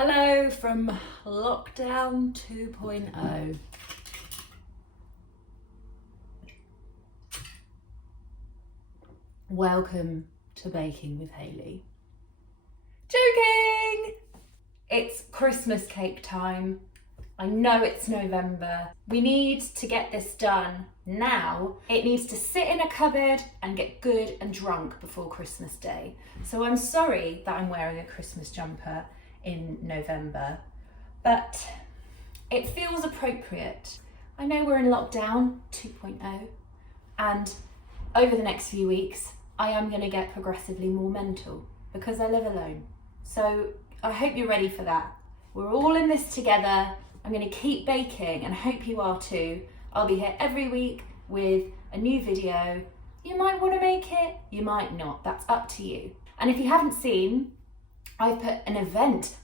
Hello from lockdown 2.0. Welcome to Baking with Hayley. Joking! It's Christmas cake time. I know it's November. We need to get this done now. It needs to sit in a cupboard and get good and drunk before Christmas Day. So I'm sorry that I'm wearing a Christmas jumper in November, but it feels appropriate. I know we're in lockdown 2.0, and over the next few weeks I am going to get progressively more mental because I live alone. So I hope you're ready for that. We're all in this together. I'm going to keep baking and hope you are too. I'll be here every week with a new video. You might want to make it, you might not. That's up to you. And if you haven't seen, I've put an event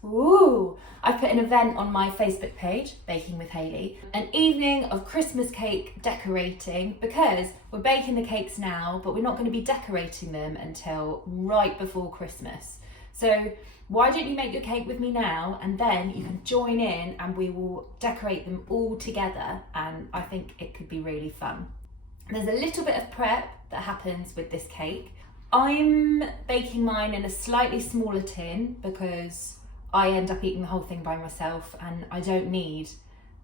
on my Facebook page, Baking with Hayley, an evening of Christmas cake decorating, because we're baking the cakes now, but we're not going to be decorating them until right before Christmas. So why don't you make your cake with me now, and then you can join in and we will decorate them all together, and I think it could be really fun. There's a little bit of prep that happens with this cake. I'm baking mine in a slightly smaller tin because I end up eating the whole thing by myself, and I don't need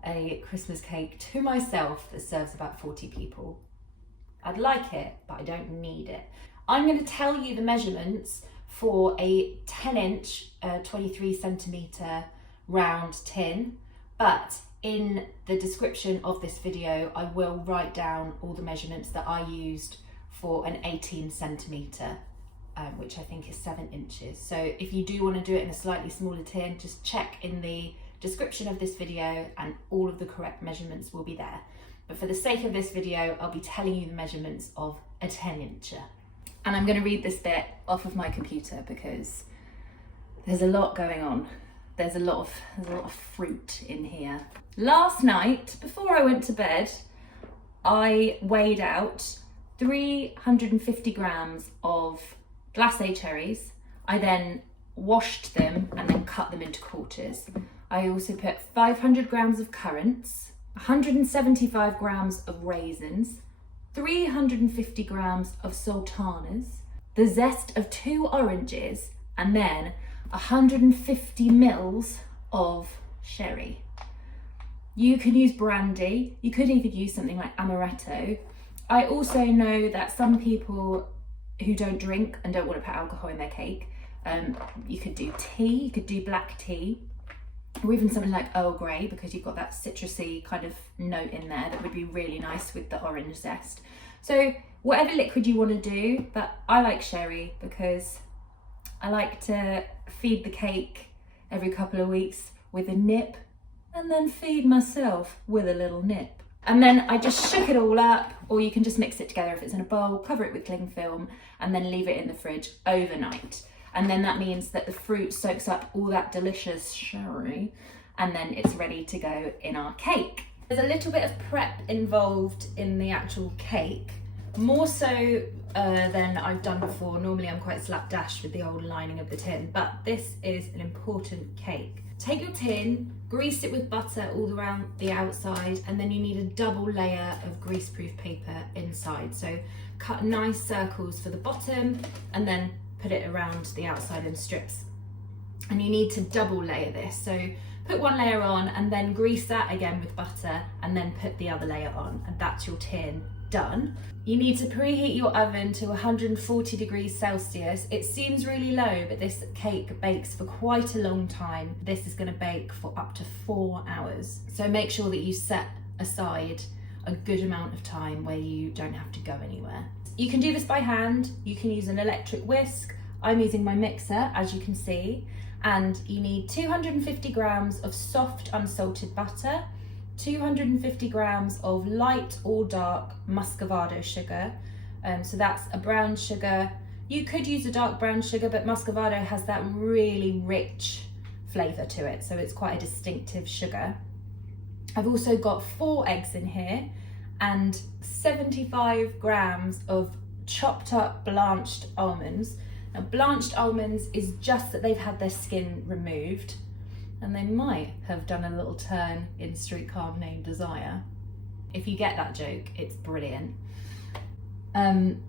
a Christmas cake to myself that serves about 40 people. I'd like it, but I don't need it. I'm going to tell you the measurements for a 10-inch, 23 centimetre round tin, but in the description of this video I will write down all the measurements that I used for an 18 centimetre, which I think is 7 inches. So if you do want to do it in a slightly smaller tin, just check in the description of this video and all of the correct measurements will be there. But for the sake of this video, I'll be telling you the measurements of a 10-incher. And I'm going to read this bit off of my computer because there's a lot going on. There's a lot of fruit in here. Last night, before I went to bed, I weighed out 350 grams of glacé cherries. I then washed them and then cut them into quarters. I also put 500 grams of currants, 175 grams of raisins, 350 grams of sultanas, the zest of 2 oranges, and then 150 mils of sherry. You can use brandy. You could even use something like amaretto. I also know that some people who don't drink and don't want to put alcohol in their cake, you could do tea, you could do black tea, or even something like Earl Grey, because you've got that citrusy kind of note in there that would be really nice with the orange zest. So whatever liquid you want to do, but I like sherry because I like to feed the cake every couple of weeks with a nip and then feed myself with a little nip. And then I just shook it all up, or you can just mix it together if it's in a bowl, cover it with cling film, and then leave it in the fridge overnight. And then that means that the fruit soaks up all that delicious sherry, and then it's ready to go in our cake. There's a little bit of prep involved in the actual cake, more so than I've done before. Normally I'm quite slapdash with the old lining of the tin, but this is an important cake. Take your tin, grease it with butter all around the outside, and then you need a double layer of greaseproof paper inside. So cut nice circles for the bottom and then put it around the outside in strips. And you need to double layer this. So put one layer on and then grease that again with butter and then put the other layer on, and that's your tin done. You need to preheat your oven to 140 degrees Celsius. It seems really low, but this cake bakes for quite a long time. This is going to bake for up to 4 hours. So make sure that you set aside a good amount of time where you don't have to go anywhere. You can do this by hand. You can use an electric whisk. I'm using my mixer, as you can see. And you need 250 grams of soft unsalted butter, 250 grams of light or dark muscovado sugar. So that's a brown sugar. You could use a dark brown sugar, but muscovado has that really rich flavour to it, so it's quite a distinctive sugar. I've also got 4 eggs in here and 75 grams of chopped up blanched almonds. Now, blanched almonds is just that they've had their skin removed. and they might have done a little turn in Streetcar Named Desire. If you get that joke, it's brilliant. And,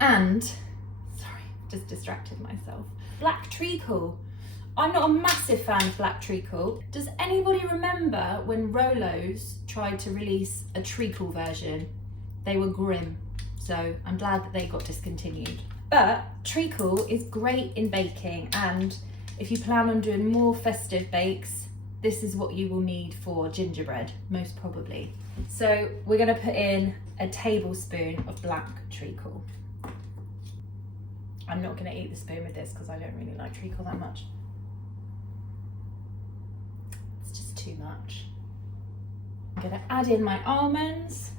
sorry, just distracted myself. Black treacle. I'm not a massive fan of black treacle. Does anybody remember when Rolo's tried to release a treacle version? They were grim, so I'm glad that they got discontinued. But treacle is great in baking, and if you plan on doing more festive bakes, this is what you will need for gingerbread, most probably. So we're gonna put in a tablespoon of black treacle. I'm not gonna eat the spoon with this because I don't really like treacle that much. It's just too much. I'm gonna add in my almonds.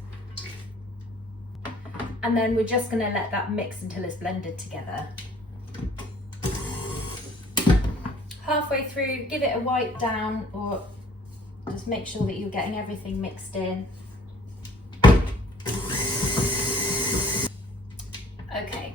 And then we're just gonna let that mix until it's blended together. Halfway through, give it a wipe down, or just make sure that you're getting everything mixed in. Okay,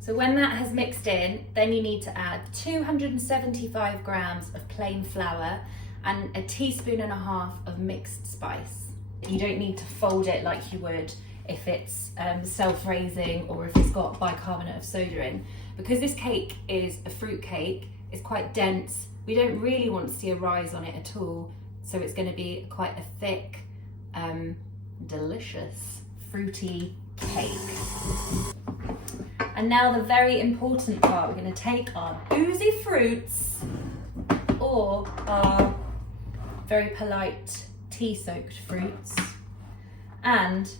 so when that has mixed in, then you need to add 275 grams of plain flour and a teaspoon and a half of mixed spice. You don't need to fold it like you would if it's self-raising or if it's got bicarbonate of soda in. Because this cake is a fruit cake, it's quite dense, we don't really want to see a rise on it at all, so it's going to be quite a thick, delicious, fruity cake. And now the very important part, we're going to take our boozy fruits, or our very polite tea-soaked fruits, and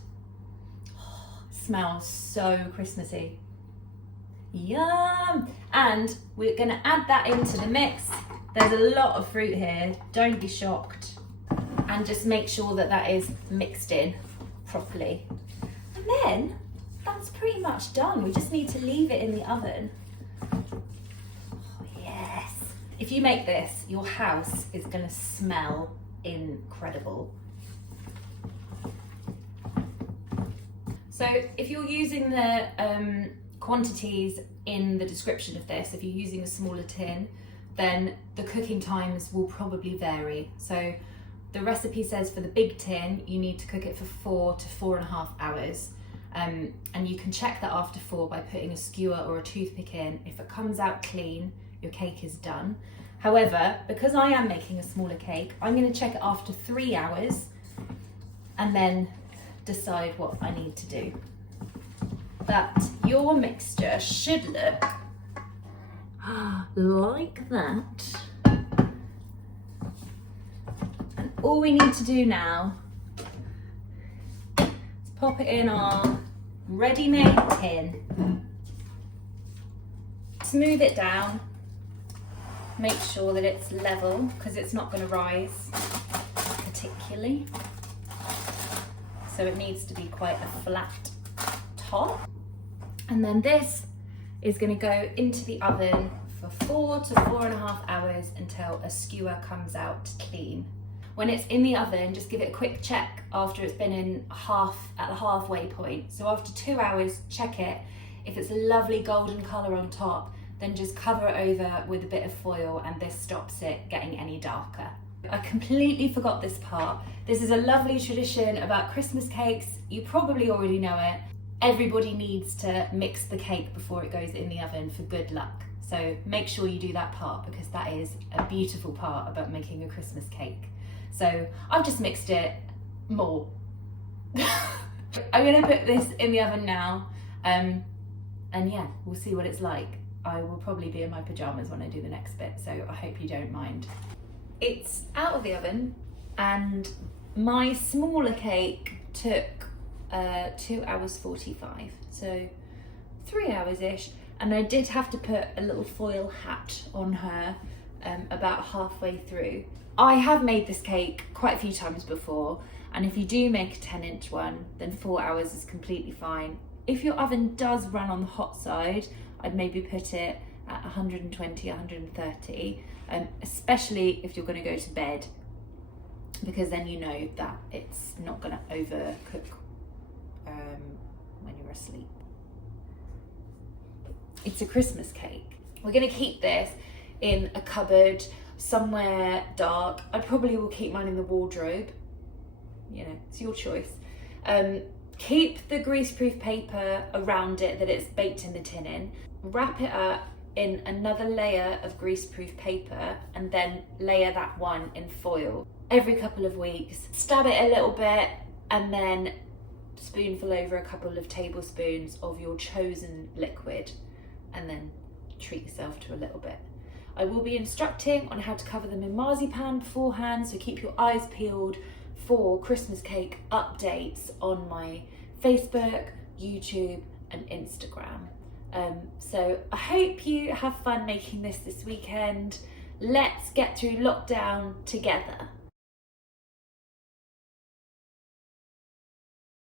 smells so Christmassy. Yum! And we're gonna add that into the mix. There's a lot of fruit here, don't be shocked. And just make sure that that is mixed in properly. And then, that's pretty much done. We just need to leave it in the oven. Oh, yes. If you make this, your house is gonna smell incredible. So if you're using the quantities in the description of this, if you're using a smaller tin, then the cooking times will probably vary. So the recipe says for the big tin, you need to cook it for 4 to 4.5 hours. And you can check that after 4 by putting a skewer or a toothpick in. If it comes out clean, your cake is done. However, because I am making a smaller cake, I'm going to check it after 3 hours and then decide what I need to do. But your mixture should look like that. And all we need to do now is pop it in our ready-made tin. Smooth it down. Make sure that it's level because it's not going to rise particularly. So it needs to be quite a flat top. And then this is going to go into the oven for 4 to 4.5 hours until a skewer comes out clean. When it's in the oven, just give it a quick check after it's been in at the halfway point. So after 2 hours, check it. If it's a lovely golden colour on top, then just cover it over with a bit of foil and this stops it getting any darker. I completely forgot this part. This is a lovely tradition about Christmas cakes. You probably already know it. Everybody needs to mix the cake before it goes in the oven for good luck. So make sure you do that part because that is a beautiful part about making a Christmas cake. So I've just mixed it more. I'm gonna put this in the oven now. And yeah, we'll see what it's like. I will probably be in my pajamas when I do the next bit, so I hope you don't mind. It's out of the oven and my smaller cake took 2 hours 45, so 3 hours-ish, and I did have to put a little foil hat on her about halfway through. I have made this cake quite a few times before, and if you do make a 10-inch one, then 4 hours is completely fine. If your oven does run on the hot side, I'd maybe put it at 120, 130, especially if you're going to go to bed, because then you know that it's not going to overcook when you're asleep. It's a Christmas cake. We're going to keep this in a cupboard somewhere dark. I probably will keep mine in the wardrobe. You know, it's your choice. Keep the greaseproof paper around it that it's baked in the tin in. Wrap it up in another layer of greaseproof paper and then layer that one in foil. Every couple of weeks, stab it a little bit and then spoonful over a couple of tablespoons of your chosen liquid and then treat yourself to a little bit. I will be instructing on how to cover them in marzipan beforehand, so keep your eyes peeled for Christmas cake updates on my Facebook, YouTube and Instagram. So I hope you have fun making this weekend. Let's get through lockdown together.